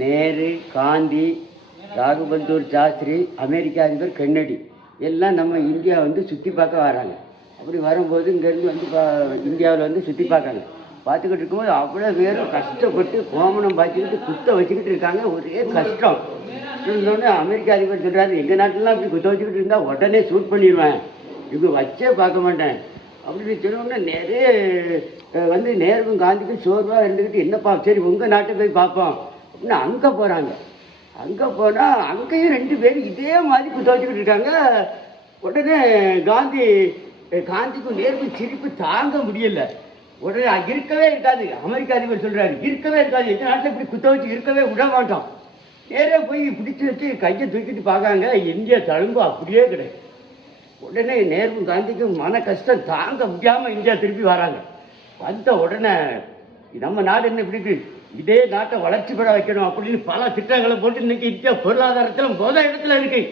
நேரு, காந்தி, ராகுபந்தூர் சாஸ்திரி, அமெரிக்க அதிபர் கென்னடி எல்லாம் நம்ம இந்தியா வந்து சுற்றி பார்க்க வராங்க. அப்படி வரும்போது இங்கேருந்து வந்து இந்தியாவில் வந்து சுற்றி பார்க்காங்க. பார்த்துக்கிட்டு இருக்கும்போது அவ்வளோ பேரும் கஷ்டப்பட்டு கோமணம் பார்த்துக்கிட்டு குத்த வச்சுக்கிட்டு இருக்காங்க. ஒரே கஷ்டம் இருந்தோடனே அமெரிக்க அதிபர் சொல்கிறாரு, எங்கள் நாட்டிலலாம் அப்படி குத்த வச்சுக்கிட்டு இருந்தால் உடனே ஷூட் பண்ணிடுவேன், இது வச்சே பார்க்க மாட்டேன் அப்படின்னு சொன்னோடனே நிறைய வந்து நேருவும் காந்திக்கும் சோர்வாக இருந்துக்கிட்டு என்னப்பா சரி உங்கள் நாட்டை போய் பார்ப்போம் அப்படின்னு அங்கே போகிறாங்க. அங்கே போனால் அங்கேயும் 2 பேரும் இதே மாதிரி குத்த வச்சுக்கிட்டு இருக்காங்க. உடனே காந்திக்கும் நேருக்கும் சிரிப்பு தாங்க முடியல. உடனே இருக்கவே இருக்காது. அமெரிக்க அதிபர் சொல்கிறாரு, இருக்கவே இருக்காது, எங்கள் நாட்டில் இப்படி குத்த வச்சு இருக்கவே விட மாட்டோம். நேராக போய் பிடிச்சி வச்சு கையை தூக்கிட்டு பார்க்காங்க, இந்தியா தழும்பு அப்படியே கிடையாது. உடனே நேருவும் காந்திக்கும் மன கஷ்டம் தாங்க முடியாமல் இந்தியா திருப்பி வராங்க. வந்த உடனே நம்ம நாடு என்ன இப்படி இதே நாட்டை வளர்ச்சி பெற வைக்கணும் அப்படின்னு பல திட்டங்களை போட்டு இன்னைக்கு இந்தியா பொருளாதாரத்தில் முதல் இடத்துல இருக்கு.